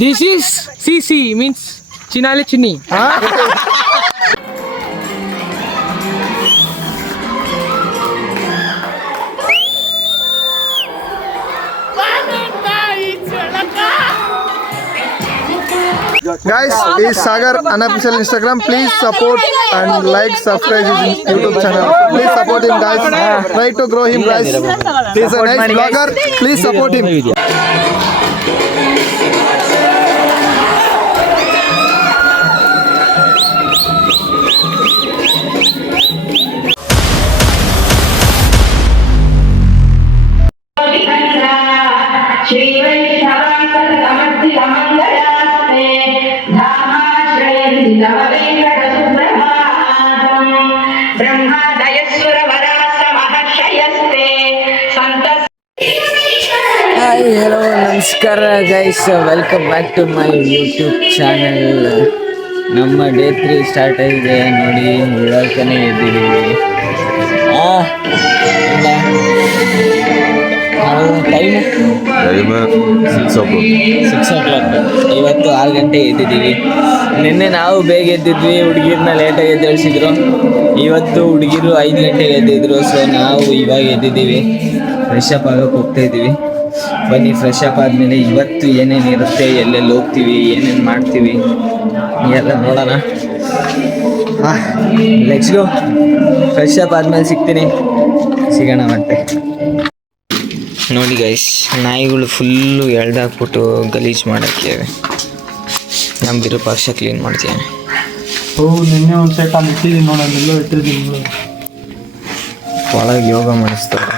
This is CC means Chinali Chini. Guys, is Sagar unofficial Instagram. Please support and like, subscribe his YouTube channel. Please support him, guys. Try to grow him, guys. He's a nice vlogger. Please support him. Hi, hello, ನಮಸ್ಕಾರ guys, welcome back to my YouTube channel. ನಮ್ಮ day 3 start ಆಗಿದೆ ನೋಡಿ. ಇವಾಗನೇ ಎದ್ದಿದ್ದೀವಿ. Time 6 o'clock. ಇವತ್ತು 6 ಗಂಟೆ ಎದ್ದಿದ್ದೀವಿ. ನಿನ್ನೆ ನಾವು ಬೇಗ ಎದ್ದಿದ್ವಿ, ಹುಡುಗಿರನ್ನ ಲೇಟಾಗಿ ಎದ್ದೇಳಿಸಿದ್ರು. ಇವತ್ತು ಹುಡುಗಿರು 5 ಗಂಟೆಗೆ ಎದ್ದಿದ್ರು. ಸೊ ನಾವು ಇವಾಗ ಎದ್ದಿದ್ದೀವಿ, ಫ್ರೆಶ್ ಅಪ್ ಆಗೋಕೆ ಹೋಗ್ತಾ ಇದ್ದೀವಿ. ಬನ್ನಿ, ಫ್ರೆಶ್ ಅಪ್ ಆದಮೇಲೆ ಇವತ್ತು ಏನೇನು ಇರುತ್ತೆ, ಎಲ್ಲೆಲ್ಲಿ ಹೋಗ್ತೀವಿ, ಏನೇನು ಮಾಡ್ತೀವಿ ಎಲ್ಲ ನೋಡೋಣ. Let's go. ಫ್ರೆಶ್ ಅಪ್ ಆದಮೇಲೆ ಸಿಗೋಣ ಮತ್ತೆ. ನೋಡಿ ಗೈಸ್, ನಾಯಿಗಳು ಫುಲ್ಲು ಎಳ್ದಾಕ್ಬಿಟ್ಟು ಗಲೀಜು ಮಾಡೋಕ್ಕೆ ನಮಗಿರೋ ಪಕ್ಷ ಕ್ಲೀನ್ ಮಾಡ್ತೀವಿ. ನಿನ್ನೆ ಒಂದು ಸೆಟ್ ಅಲ್ಲಿ ಇಟ್ಟಿದ್ದೀನಿ ನೋಡೋದೆಲ್ಲೋ ಇಟ್ಟಿದ್ದೀನಿ. ಒಳಗೆ ಯೋಗ ಮಾಡಿಸ್ತಾರೆ.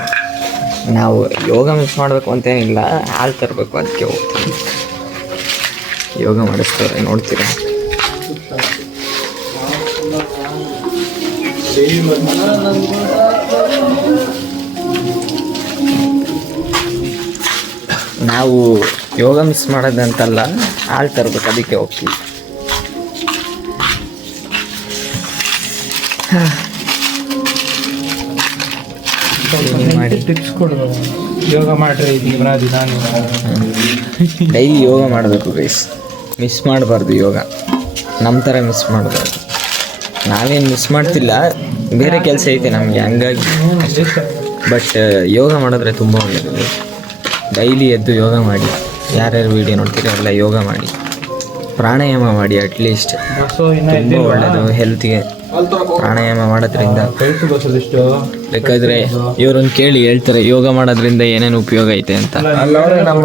ನಾವು ಯೋಗ ಮಿಸ್ ಮಾಡಬೇಕು ಅಂತೇನಿಲ್ಲ, ಹಾಲು ತರಬೇಕು, ಅದಕ್ಕೆ ಹೋಗ್ತೀವಿ. ಯೋಗ ಮಾಡಿಸ್ತಾರೆ, ನೋಡ್ತೀರಾ. ನಾವು ಯೋಗ ಮಿಸ್ ಮಾಡೋದಂತಲ್ಲ, ಹಾಲು ತರಬೇಕು, ಅದಕ್ಕೆ ಹೋಗ್ತೀವಿ. ಟಿಪ್ಸ್ ಕೊಡು. ಯೋಗ ಮಾಡ್ರಿ ದಿನ ಡೈಲಿ ಯೋಗ ಮಾಡಬೇಕು ಗೈಸ್, ಮಿಸ್ ಮಾಡಬಾರ್ದು ಯೋಗ. ನಮ್ಮ ಥರ ಮಿಸ್ ಮಾಡಬಾರ್ದು. ನಾವೇನು ಮಿಸ್ ಮಾಡ್ತಿಲ್ಲ, ಬೇರೆ ಕೆಲಸ ಐತೆ ನಮಗೆ, ಹಂಗಾಗಿ. ಬಟ್ ಯೋಗ ಮಾಡಿದ್ರೆ ತುಂಬ ಒಳ್ಳೆಯದು. ಡೈಲಿ ಎದ್ದು ಯೋಗ ಮಾಡಿ. ಯಾರ್ಯಾರು ವೀಡಿಯೋ ನೋಡ್ತೀರೋ ಎಲ್ಲ ಯೋಗ ಮಾಡಿ, ಪ್ರಾಣಾಯಾಮ ಮಾಡಿ. ಅಟ್ಲೀಸ್ಟ್ ತುಂಬ ಒಳ್ಳೆಯದು ಹೆಲ್ತ್ಗೆ. ಪ್ರಾಣಾಯಾಮ ಮಾಡೋದ್ರಿಂದ ಬೇಕಾದರೆ ಇವ್ರನ್ನ ಕೇಳಿ ಹೇಳ್ತಾರೆ ಯೋಗ ಮಾಡೋದ್ರಿಂದ ಏನೇನು ಉಪಯೋಗ ಐತೆ ಅಂತ. ಅಲ್ಲವ್ರೆ ನಮ್ಮ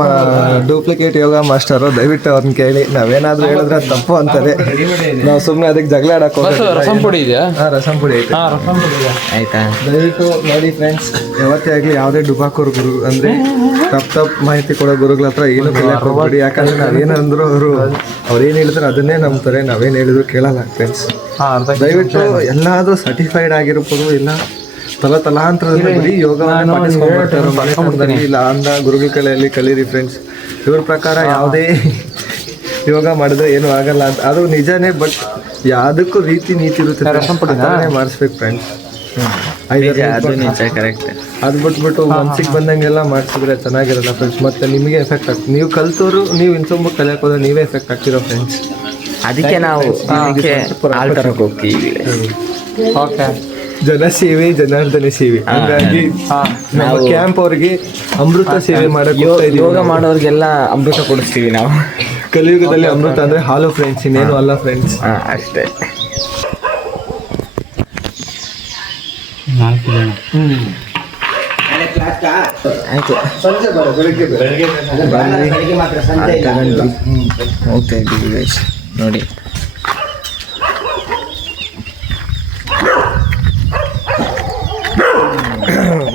ಡೂಪ್ಲಿಕೇಟ್ ಯೋಗ ಮಾಸ್ಟರು, ದಯವಿಟ್ಟು ಅವ್ರನ್ನ ಕೇಳಿ. ನಾವೇನಾದ್ರೂ ಹೇಳಿದ್ರೆ ಅದು ತಪ್ಪು ಅಂತಾರೆ. ನಾವು ಸುಮ್ಮನೆ ಅದಕ್ಕೆ ಜಗಳ ಆಡಕ್ಕೆ ಹೋಗೋದು. ರಸಂ ಪುಡಿ ಇದೆಯಾ? ರಸಂ ಪುಡಿ ಐತೆ. ಆಯ್ತಾ? ದಯವಿಟ್ಟು ನೋಡಿ ಫ್ರೆಂಡ್ಸ್, ಯಾವತ್ತೇ ಆಗಲಿ ಯಾವುದೇ ಡುಬಾಕೋರು ಗುರು ಅಂದರೆ ತಪ್ಪು ಮಾಹಿತಿ ಕೊಡೋ ಗುರುಗಳ ಹತ್ರ ಏನು ಕೇಳಕ್ಕೆ ಹೋಗ್ಬೇಡಿ. ಯಾಕಂದ್ರೆ ನಾವೇನಂದ್ರು ಅವ್ರು ಏನು ಹೇಳಿದ್ರೆ ಅದನ್ನೇ ನಂಬ್ತಾರೆ. ನಾವೇನು ಹೇಳಿದ್ರು ಕೇಳಲ್ಲ ಫ್ರೆಂಡ್ಸ್. ದಯವಿಟ್ಟು ಎಲ್ಲಾದ್ರೂ ಸರ್ಟಿಫೈಡ್ ಆಗಿರ್ಬೋದು, ಇಲ್ಲ ತಲಾಂತರದಲ್ಲಿ ಬರೀ ಯೋಗವನ್ನೇ ಪಾಲಿಸ್ಕೊಂಡ್ಬಿಡ್ತಾರೆ. ಇಲ್ಲ ಅಂದ ಗುರುಗಳ ಕಲೆಯಲ್ಲಿ ಕಲೀರಿ ಫ್ರೆಂಡ್ಸ್. ಇವ್ರ ಪ್ರಕಾರ ಯಾವುದೇ ಯೋಗ ಮಾಡಿದ್ರೆ ಏನೂ ಆಗಲ್ಲ ಅಂತ. ಅದು ನಿಜನೇ, ಬಟ್ ಯಾವುದಕ್ಕೂ ರೀತಿ ನೀತಿ ಇರುತ್ತೆ, ಮಾಡಿಸ್ಬೇಕು ಫ್ರೆಂಡ್ಸ್. ಅದು ನಿಜ, ಕರೆಕ್ಟ್. ಅದು ಬಿಟ್ಬಿಟ್ಟು ಮನ್ಸಿಗೆ ಬಂದಂಗೆಲ್ಲ ಮಾಡಿಸಿದ್ರೆ ಚೆನ್ನಾಗಿರಲ್ಲ ಫ್ರೆಂಡ್ಸ್. ಮತ್ತೆ ನಿಮಗೆ ಎಫೆಕ್ಟ್ ಆಗ್ತದೆ. ನೀವು ಕಲ್ತೋರು ನೀವು ಇನ್ಸೊಬ್ಬ ಕಲಿಯಕ್ಕೆ ಹೋದ್ರೆ ನೀವೇ ಎಫೆಕ್ಟ್ ಆಗ್ತಿರೋ ಫ್ರೆಂಡ್ಸ್. ಅದಕ್ಕೆ ನಾವು ಹಾಲು ತರಕ್ಕೆ ಹೋಗ್ತೀವಿ. ಓಕೆ, ಜನಸೇವೆ ಜನಾರ್ದನ ಸೇವೆ. ಹಾಗಾಗಿ ನಾವು ಕ್ಯಾಂಪ್ ಅವ್ರಿಗೆ ಅಮೃತ ಸೇವೆ ಮಾಡಕ್ಕೆ ಯೋಗ ಮಾಡೋರಿಗೆಲ್ಲ ಅಮೃತ ಕೊಡಿಸ್ತೀವಿ ನಾವು. ಕಲಿಯುಗದಲ್ಲಿ ಅಮೃತ ಅಂದ್ರೆ ಹಾಲು ಫ್ರೆಂಡ್ಸ್, ಇನ್ನೇನು ಅಲ್ಲ ಫ್ರೆಂಡ್ಸ್. ಅಷ್ಟೇ. ಆಯ್ತು, ಹೋಗ್ತಾ ಇದ್ದೀವಿ ಗೈಸ್. ನೋಡಿ,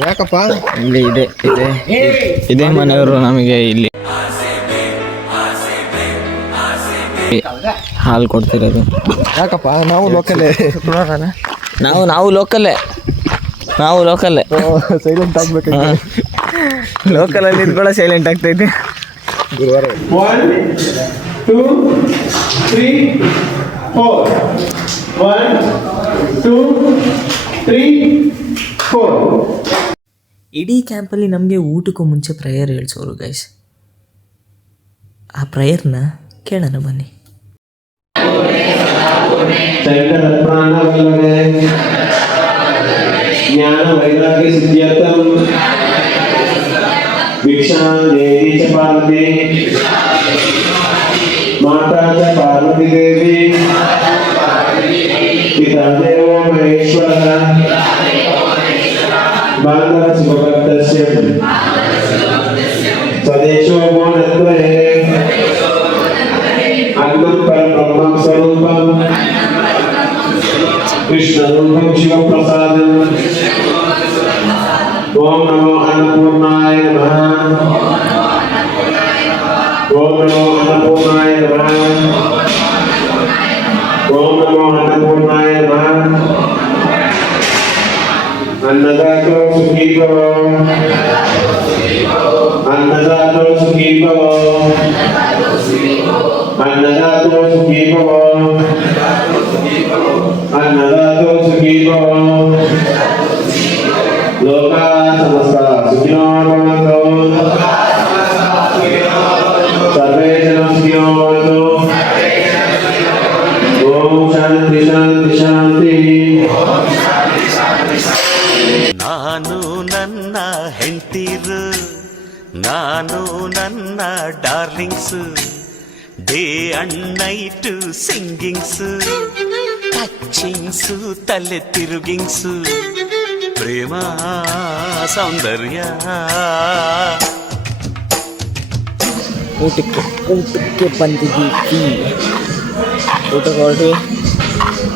ಯಾಕಪ್ಪ ಇಲ್ಲಿ ಇದೇ ಮನೆಯವರು ನಮಗೆ ಇಲ್ಲಿ ಹಾಲು ಕೊಡ್ತಿರೋದು. ಯಾಕಪ್ಪ? ನಾವು ಲೋಕಲೇ. ನಾವು ಲೋಕಲ್ಲೇ ಸೈಲೆಂಟ್ ಆಗ್ಬೇಕು. ಲೋಕಲಲ್ಲಿ ಇದ್ ಕೂಡ ಸೈಲೆಂಟ್ ಆಗ್ತೈತೆ. ಗುರುವಾರ 1 2 3 4 1 2 3 4. ಇಡೀ ಕ್ಯಾಂಪಲ್ಲಿ ನಮಗೆ ಊಟಕ್ಕೂ ಮುಂಚೆ ಪ್ರೇಯರ್ ಹೇಳ್ಸೋರು ಗೈಸ್. ಆ ಪ್ರೇಯರ್ನ ಕೇಳೋಣ ಬನ್ನಿ. ಶಂಕರ ಪ್ರಾಣವಲ್ಲವೇ ಜ್ಞಾನ ವೈರಾಗ್ಯ ಸಿದ್ಧ್ಯರ್ಥಂ ಭಿಕ್ಷಾಂ ದೇವಿ ಚ ಪಾರ್ವತಿ ಮಾತಾ ಚ ಪಾರ್ವತಿ ದೇವಿ ಪಿತಾ ದೇವೋ ಮಹೇಶ್ವರಃ ಬಾಂಧವ ಶಿವಭಕ್ತಸ್ಯ ಸ್ವದೇಶೋ ಮೋನತ್ವೇ अन्नं परब्रह्म स्वरूपं कृष्णरूपं शिवप्रसादम् ओम नमो अन्नपूर्णाय नमः ओम नमो अन्नपूर्णाय नमः ओम नमो अन्नपूर्णाय नमः अन्नदातो सुखी भव अन्नदातो सुखी भव अन्नदातो सुखी भव अन्नदातो सुखी भव लोकाः समस्ताः सुखिनो भवन्तु सर्वे जनाः सुखिनो भवन्तु ओम शांति शांति शांति ನಾನು ನನ್ನ ಹೆಂಡತಿರು ನಾನು ನನ್ನ darlings day and night singings touchings ತಲೆ ತಿರುಗಿಂಗ್ಸ್ ಪ್ರೇಮ ಸೌಂದರ್ಯ ಊಟಕ್ಕೆ ಬಂದಿದ್ದೀವಿ. ಊಟಕ್ಕೆ ಹೊರಟ್ವಿ.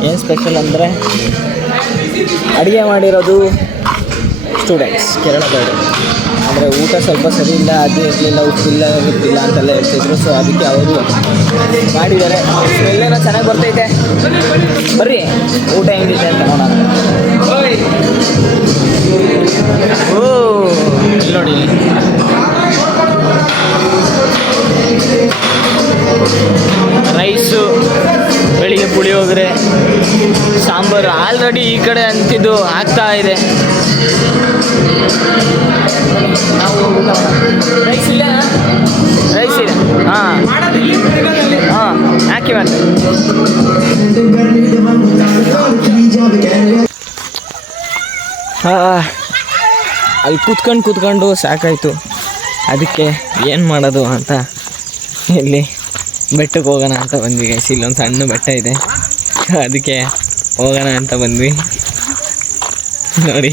ಏನು ಸ್ಪೆಷಲ್ ಅಂದರೆ ಅಡುಗೆ ಮಾಡಿರೋದು ಸ್ಟೂಡೆಂಟ್ಸ್ ಕೇರಳದವರು. ಅಂದರೆ ಊಟ ಸ್ವಲ್ಪ ಸರಿ ಇಲ್ಲ, ಅದು ಇರಲಿಲ್ಲ, ಉಪ್ಪಿಲ್ಲ, ಗೊತ್ತಿಲ್ಲ ಅಂತೆಲ್ಲ ಹೇಳ್ತಿದ್ರು. ಸೊ ಅದಕ್ಕೆ ಅವರು ಮಾಡಿದ್ದಾರೆ. ಸ್ಮೆಲ್ಲೇನೋ ಚೆನ್ನಾಗಿ ಬರ್ತೈತೆ. ಬರ್ರಿ ಊಟ ಹೆಂಗಿದೆ ಅಂತ ನೋಡೋಣ. ಓ ಇಲ್ಲಿ ನೋಡಿ, ರೈಸು, ಬೆಳಿಗ್ಗೆ ಪುಳಿಯೋಗರೆ, ಸಾಂಬಾರು ಆಲ್ರೆಡಿ ಈ ಕಡೆ ಅಂತಿದ್ದು ಆಗ್ತಾ ಇದೆ. ನಾವು ರೈಸ್ ಇಲ್ಲ, ರೈಸ್ ಇದೆ. ಹಾಂ ಹಾಂ ಹಾಕಿ ಮಾಡಿ. ಅಲ್ಲಿ ಕೂತ್ಕೊಂಡು ಸಾಕಾಯಿತು. ಅದಕ್ಕೆ ಏನು ಮಾಡೋದು ಅಂತ ಇಲ್ಲಿ ಬೆಟ್ಟಕ್ಕೆ ಹೋಗೋಣ ಅಂತ ಬಂದ್ವಿ ಗೈಸ್. ಇಲ್ಲೊಂದು ಸಣ್ಣ ಬೆಟ್ಟ ಇದೆ, ಅದಕ್ಕೆ ಹೋಗೋಣ ಅಂತ ಬಂದ್ವಿ. ನೋಡಿ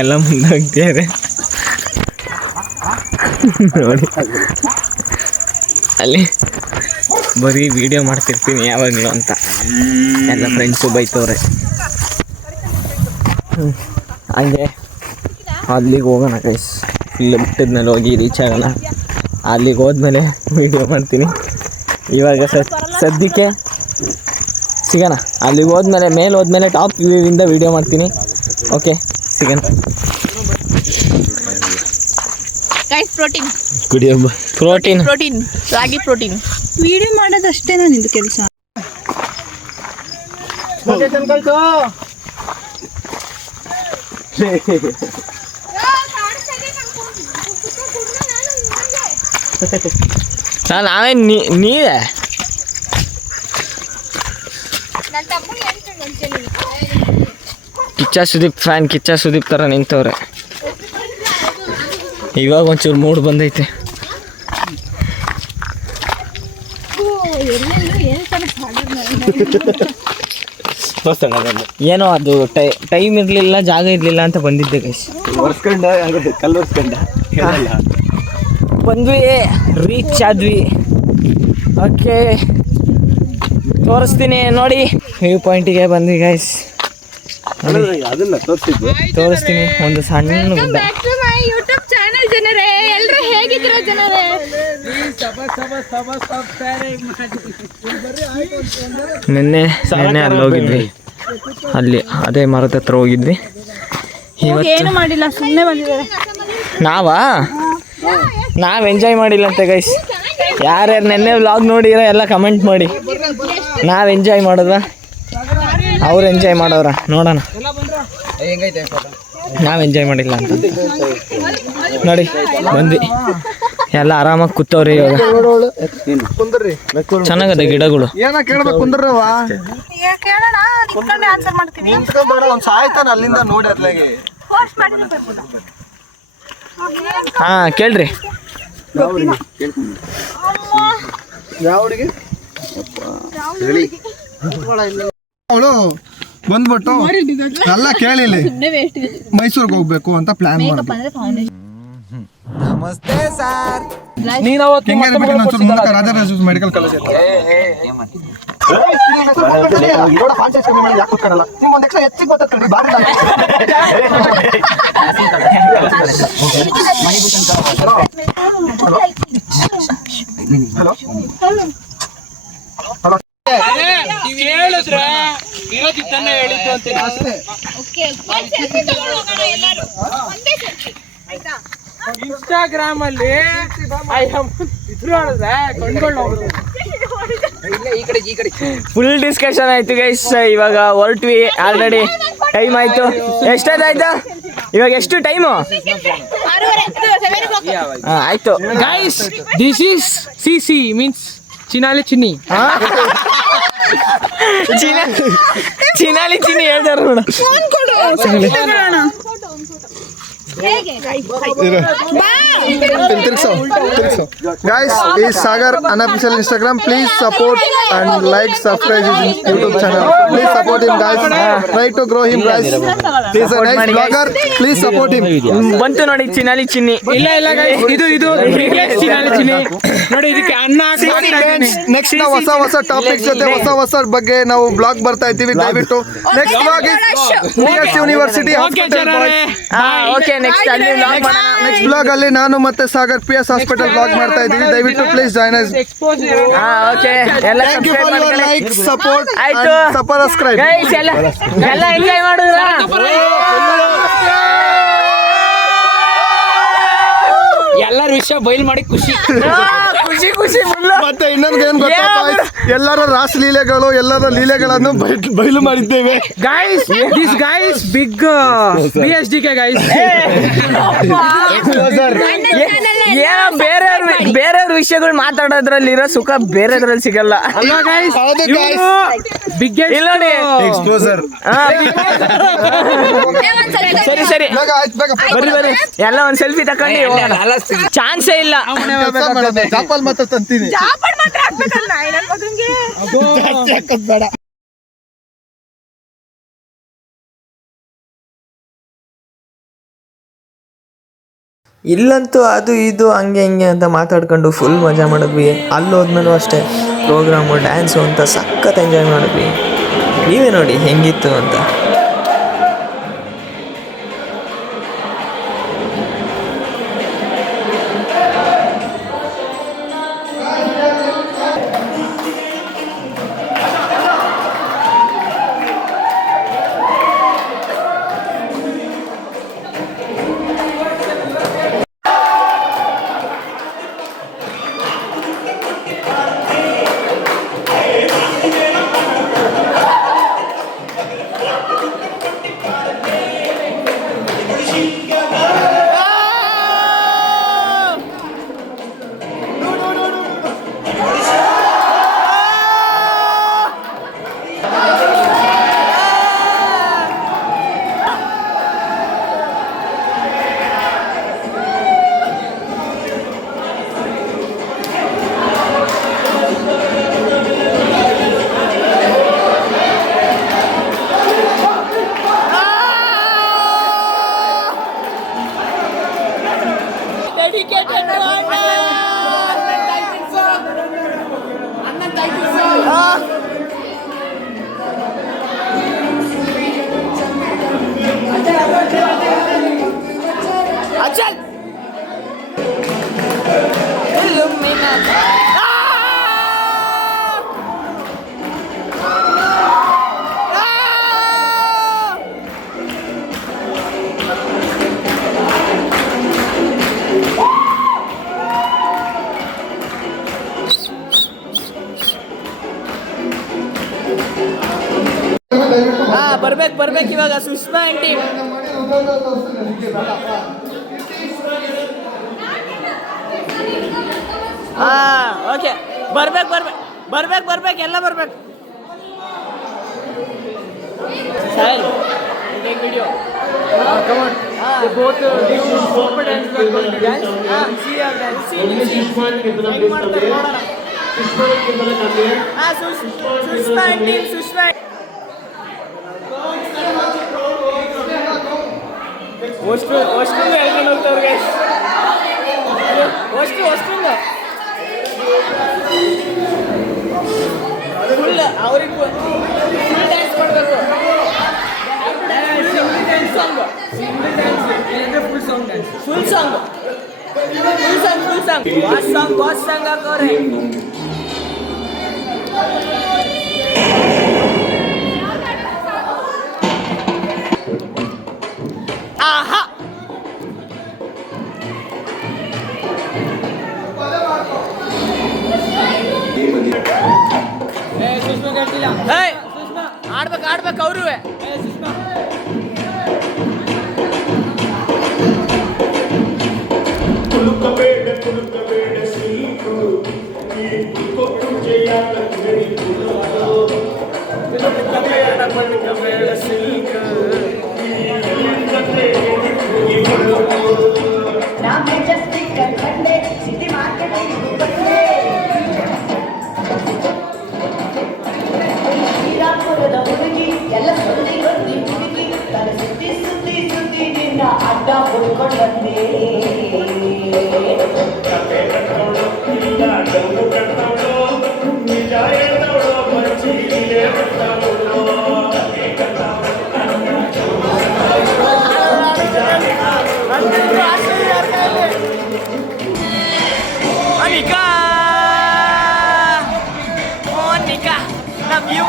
ಎಲ್ಲ ಮುಂದೋಗ್ತಿದ್ದಾರೆ ನೋಡಿ. ಅಲ್ಲಿ ಬರೀ ವಿಡಿಯೋ ಮಾಡ್ತಿರ್ತೀನಿ ಯಾವಾಗಲೂ ಅಂತ ಎಲ್ಲ ಫ್ರೆಂಡ್ಸು ಬೈತವ್ರೆ. ಹಂಗೆ ಅಲ್ಲಿಗೆ ಹೋಗೋಣ ಗೈಸ್. ಇಲ್ಲಿ ಬಿಟ್ಟಿದ್ಮೇಲೆ ಹೋಗಿ ರೀಚ್ ಆಗೋಣ. ಅಲ್ಲಿಗೆ ಹೋದ್ಮೇಲೆ ವಿಡಿಯೋ ಮಾಡ್ತೀನಿ. ಇವಾಗ ಸದ್ಯಕ್ಕೆ ಸಿಗೋಣ. ಅಲ್ಲಿಗೆ ಹೋದ್ಮೇಲೆ ಮೇಲೆ ಹೋದ್ಮೇಲೆ ಟಾಪ್ ವ್ಯೂವಿಂದ ವಿಡಿಯೋ ಮಾಡ್ತೀನಿ. ಓಕೆ, ಸಿಗೋಣ. ಪ್ರೋಟೀನ್ ರಾಗಿ ಪ್ರೋಟೀನ್ ವಿಡಿಯೋ ಮಾಡೋದಷ್ಟೇ ನಿಂದು ಕೆಲಸ. ನಾವೇ ನೀವೇ ಕಿಚ್ಚ ಸುದೀಪ್ ಫ್ಯಾನ್, ಕಿಚ್ಚ ಸುದೀಪ್ ಥರ ನಿಂತವ್ರೆ. ಇವಾಗ ಒಂಚೂರು ಮೂಡ್ ಬಂದೈತೆ. ಏನೋ ಅದು ಟೈಮ್ ಇರಲಿಲ್ಲ, ಜಾಗ ಇರಲಿಲ್ಲ ಅಂತ ಬಂದಿದ್ದೆ ಗೈಸ್. ಬಂದ್ವಿ, ರೀಚ್ ಆದ್ವಿ. ಓಕೆ, ತೋರಿಸ್ತೀನಿ ನೋಡಿ. ವ್ಯೂ ಪಾಯಿಂಟಿಗೆ ಬಂದ್ವಿ ಗೈಸ್. ತೋರಿಸ್ತೀನಿ ಒಂದು ಸಣ್ಣ ಗುಡ್ಡ. ಯೂಟ್ಯೂಬ್ ಚಾನೆಲ್ ಜನರೇ, ಎಲ್ಲರೂ ಹೇಗಿದ್ದೀರಾ ಜನರೇ? ನಿನ್ನೆ ಅಲ್ಲಿ ಹೋಗಿದ್ವಿ, ಅಲ್ಲಿ ಅದೇ ಮರದ ಹತ್ರ ಹೋಗಿದ್ವಿ. ಏನು ಮಾಡಿಲ್ಲ, ಸುಮ್ಮನೆ ಬಂದಿದ್ದಾರೆ. ನಾವು ಎಂಜಾಯ್ ಮಾಡಿಲ್ಲ ಅಂತೆ ಗೈಸ್. ಯಾರ್ಯಾರು ನೆನ್ನೆ ವ್ಲಾಗ್ ನೋಡಿರ ಎಲ್ಲ ಕಮೆಂಟ್ ಮಾಡಿ. ನಾವು ಎಂಜಾಯ್ ಮಾಡೋದ, ಅವ್ರು ಎಂಜಾಯ್ ಮಾಡೋರ ನೋಡೋಣ. ನಾವು ಎಂಜಾಯ್ ಮಾಡಿಲ್ಲ ಅಂತ ನೋಡಿ ಬಂದ್ವಿ. ಎಲ್ಲ ಆರಾಮಾಗಿ ಕೂತವ್ರಿ ಇವಾಗ. ಕುಂದ್ರಿ ಚೆನ್ನಾಗದ ಗಿಡಗಳು. ಏನ ಕೇಳ್ಬೇಕು ಕುಂದ್ರವ ಕೇಳೋಣ ನಿಂತ್ಕೊಂಡೆ ಆನ್ಸರ್ ಮಾಡ್ತೀನಿ. ನಿಂತ್ಕೊಂಡ್ಬೇಡ ಒಂದ್ ಸಾಯ್ತಾನ ಅಲ್ಲಿಂದ ನೋಡಿ ಅದ್ಲಾಗೆ. ಪೋಸ್ಟ್ ಮಾಡಿದ್ರೆ ಬರ್ಬೋದಾ? ಹಾ ಕೇಳ್ರಿ. ಯಾವ ಹುಡುಗಿ ಅವಳು ಬಂದ್ಬಿಟ್ಟು ಎಲ್ಲ ಕೇಳಿಲಿ ಮೈಸೂರಿಗೆ ಹೋಗ್ಬೇಕು ಅಂತ ಪ್ಲಾನ್ ಮಾಡಿ. ನಮಸ್ತೆ sir. Rajaraja medical college Instagram ಅಲ್ಲಿ ಫುಲ್ ಡಿಸ್ಕಷನ್ ಆಯ್ತು ಗೈಸ್. ಇವಾಗ ಹೊರಟ್ವಿ ಆಲ್ರೆಡಿ. ಟೈಮ್ ಆಯ್ತು. ಎಷ್ಟಾಯ್ತು ಇವಾಗ? ಎಷ್ಟು ಟೈಮು? ಆಯ್ತು guys, this is CC means ಚಿನಾಲಿ ಚಿನ್ನಿ. ಚಿನಾಲಿ ಚಿನ್ನಿ ಹೇಳ್ತಾರ ನೋಡು. Guys, is Sagar unofficial Instagram. Please support and like, subscribe his YouTube channel. Please support him, guys. Try to grow him, guys. He's a nice blogger. Please support him. ಬಂತು ನೋಡಿ ಚಿನಾಲಿ ಚಿನ್ನಿ. ಇಲ್ಲ guys, ಇದು ಚಿನಾಲಿ ಚಿನ್ನಿ ನೋಡಿ. ಇದಕ್ಕೆ ಅನ್ನ ನೆಕ್ಸ್ಟ್ ನಾವು ಹೊಸ topics ಜೊತೆ ಹೊಸ ಬಗ್ಗೆ ನಾವು ಬ್ಲಾಗ್ ಬರ್ತಾ ಇದ್ದೀವಿ. ದಯವಿಟ್ಟು next blog is university hospital. Okay, next blog ಅಲ್ಲಿ ನಾನು ಮತ್ತೆ ಸಾಗರ್ PS ಹಾಸ್ಪಿಟಲ್ ಬ್ಲಾಗ್ ಮಾಡ್ತಾ ಇದ್ದೀವಿ. ದಯವಿಟ್ಟು ಪ್ಲೀಸ್ ಜಾಯ್ನ್ ಅಸ್. ಓಕೆ, ಎಲ್ಲ ಲೈಕ್ ಸಪೋರ್ಟ್ ಆಯ್ತು. ಸಬ್ಸ್ಕ್ರೈಬ್ ಗೈಸ್, ಎಲ್ಲ ಎಂಜಾಯ್ ಮಾಡಿದ್ರ? ಎಲ್ಲರ ವಿಷಯ ಬಯಲ್ ಮಾಡಿ ಖುಷಿ ಖುಷಿ ಮತ್ತೆ ಇನ್ನೊಂದು ಏನ್ ಗೊತ್ತಾ, ಎಲ್ಲರ ರಾಸಲೀಲೆಗಳು ಎಲ್ಲರ ಲೀಲೆಗಳನ್ನು ಬಯಲು ಮಾಡಿದ್ದೇವೆ. Guys, this guys big BSDK guys. ಬೇರೆಯವ್ರ ವಿಷಯಗಳು ಮಾತಾಡೋದ್ರಲ್ಲಿ ಇರೋ ಸುಖ ಬೇರೆದ್ರಲ್ಲಿ ಸಿಗಲ್ಲ ಅಲ್ವಾ ಗೈಸ್? ಬಿಗ್ ನೋಡಿ ಎಕ್ಸ್ಪೋಸರ್. ಸರಿ ಬರ್ರಿ ಎಲ್ಲ ಒಂದ್ ಸೆಲ್ಫಿ ತಕೊಂಡಿ. ಚಾನ್ಸೇ ಇಲ್ಲ. ಜಾಪಲ್ ಮಾತ್ರ ತಂತೀನಿ. ಇಲ್ಲಂತೂ ಅದು ಇದು ಹಂಗೆ ಹಿಂಗೆ ಅಂತ ಮಾತಾಡ್ಕೊಂಡು ಫುಲ್ ಮಜಾ ಮಾಡಿದ್ವಿ. ಅಲ್ಲಿ ಹೋದ್ಮೇಲೂ ಅಷ್ಟೇ ಪ್ರೋಗ್ರಾಮು ಡ್ಯಾನ್ಸು ಅಂತ ಸಖತ್ ಎಂಜಾಯ್ ಮಾಡಿದ್ವಿ. ನೀವೇ ನೋಡಿ ಹೆಂಗಿತ್ತು ಅಂತ. ಬರ್ಬೇಕು ಇವಾಗ ಸುಷ್ಮಾ ಆಂಟಿ. ಓಕೆ ಬರ್ಬೇಕು ಎಲ್ಲ ಬರ್ಬೇಕು. ಸಾಯಿಲ್ take video. Come on. both proper dance dance. See our dance. See. Sushma team Sushma. ಅಷ್ಟು ಹೇಳ್ಕೊಂಡು ಹೋಗ್ತವ್ರು ಗೈಸ್. ಅಷ್ಟು ಫುಲ್ ಅವ್ರಿಗೆ ಫುಲ್ ಡ್ಯಾನ್ಸ್ ಮಾಡಬೇಕು. ಫುಲ್ ಸಾಂಗ್ ಬಾಸ್ ಸಾಂಗ್ ಹಾಕೋರೆ. ಆಹಾ ಆಡ್ಬೇಕು ಅವರು. ಎಲ್ಲ ಸುದ್ದಿ ಹುಡುಗಿ ತಲೆ ಸುದ್ದಿ ನಿನ್ನ ಅಡ್ಡ ಹುಡ್ಕೊಂಡು ಬಂದೆ.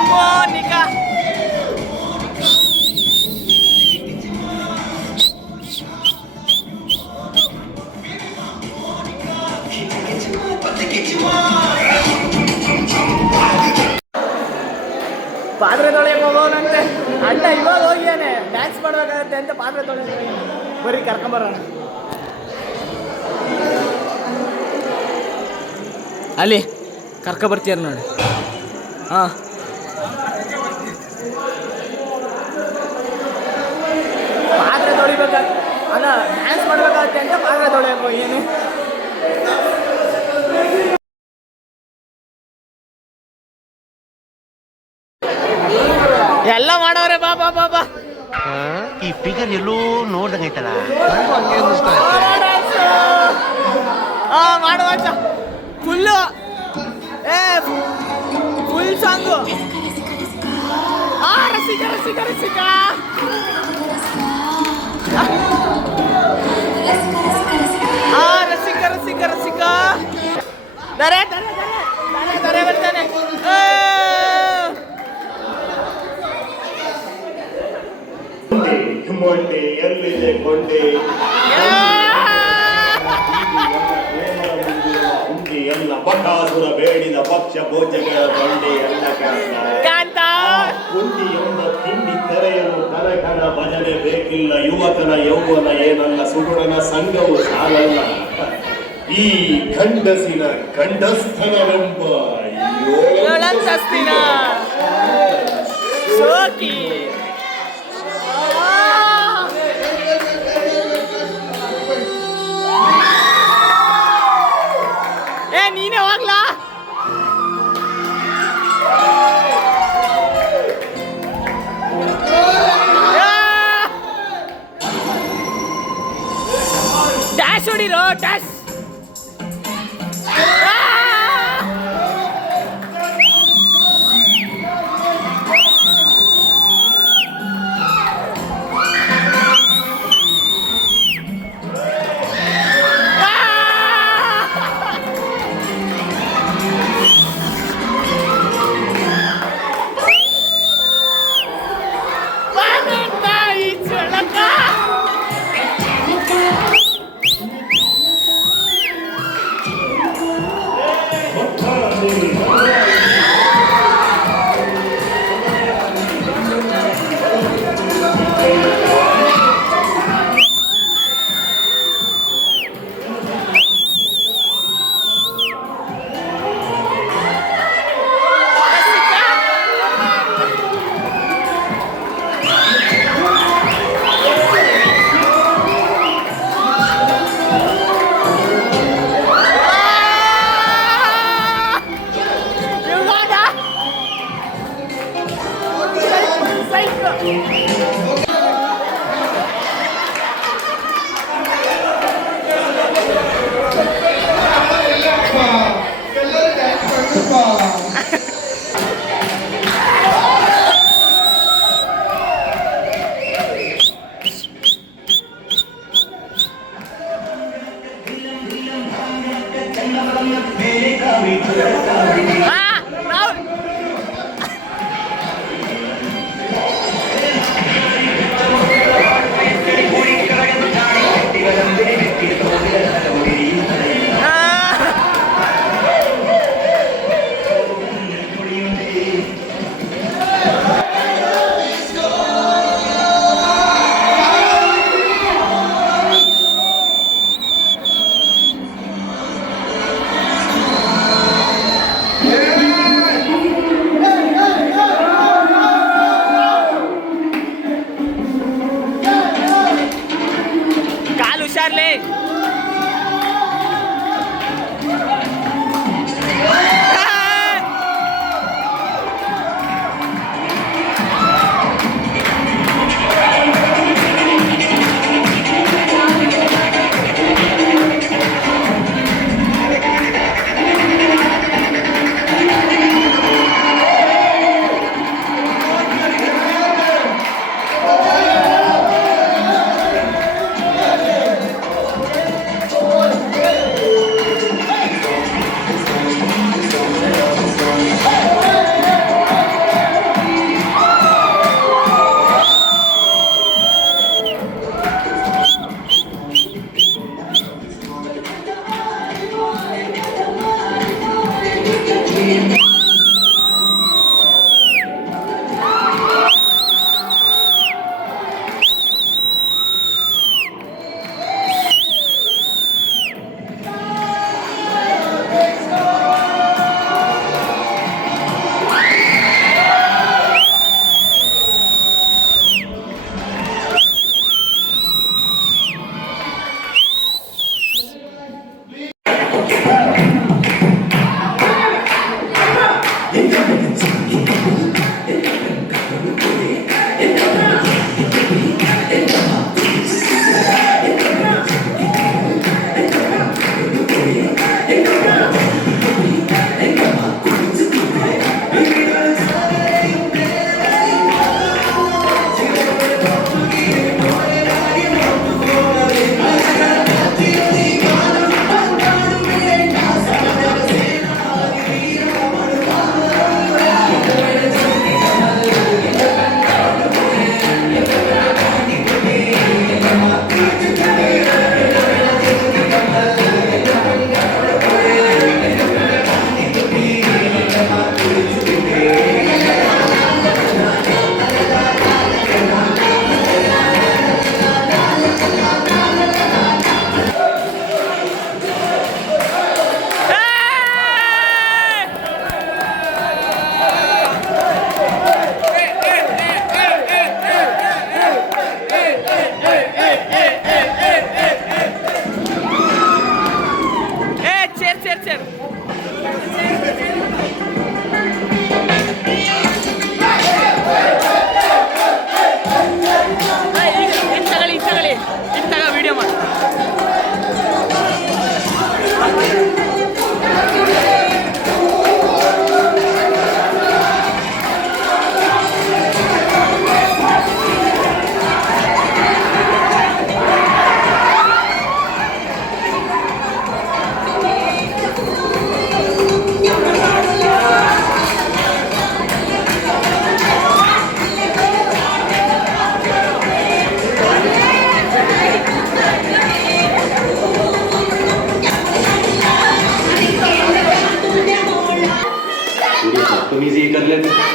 Monica. ಪಾತ್ರೆ ತೊಳೆಯಕ್ಕೆ ಹೋಗೋನಂತೆ ಅಣ್ಣ ಇವಾಗ ಹೋಗ್ಯಾನೆ. ಡ್ಯಾನ್ಸ್ ಮಾಡಬೇಕಾಗತ್ತೆ ಅಂತ ಪಾತ್ರೆ ತೊಳೆಯ ಬರೀ ಕರ್ಕೊಂಬರೋಣ. ಅಲ್ಲಿ ಕರ್ಕೊಬರ್ತೀರ ನೋಡಿ. ಹಾಂ ಪಾತ್ರೆ ತೊಳಿಬೇಕಾಗ ಅಲ್ಲ ಡ್ಯಾನ್ಸ್ ಮಾಡಬೇಕಾಗತ್ತೆ ಅಂತ ಪಾತ್ರೆ ತೊಳೆಯಕ್ಕೆ ಹೋಗ್ಯಾನೆ. ಎಲ್ಲ ಮಾಡವ್ರೆ. ಬಾಬಾ ಈ ಫಿಗರ್ ಎಲ್ಲೋ ನೋಡ್ದಂಗೈತಲ್ಲ. ಮಾಡುವ ಫುಲ್ಲು ಫುಲ್ ಸಾಂಗು. ರಸಿಕ ರಸಿಕ ರಸಿಕ ರಸಿಕ ರಸಿಕ ರಸಿಕ ದರೆ ದರೆ ದರೆ ದರೆ ಬರ್ತಾನೆ. ಮೊಂಡೆ ಎಲ್ಲಿದೆ ಕೊಂಡೆ ಹುಂಡಿ ಎಲ್ಲ ಬಕಾಸುರ ಬೇಡಿದ ಪಕ್ಷ ಭೋಜಗಳ ಬಂಡೆ ಎಲ್ಲ ಕಾಂತ ಹುಂಡಿ ಎಂಬ ತಿಂಡಿ ತೆರೆಯಲು ಕನಕನ ಭಜನೆ ಬೇಕಿಲ್ಲ. ಯುವಕನ ಯೌವನ ಏನಲ್ಲ, ಸುಗುಣನ ಸಂಘವು ಸಾಲಲ್ಲ. ಈ ಗಂಡಸಿನ ಗಂಡಸ್ಥನವೆಂಬ ಏಳಂತಸ್ತಿನ ಸೋಕಿ. ನೀನೇ ಹೋಗ್ಲಾ? Dash ಹೊಡಿರೋ dash. ಕಾಲು ಹುಷಾರ್ಲಿ. बदतमीजी कर लेते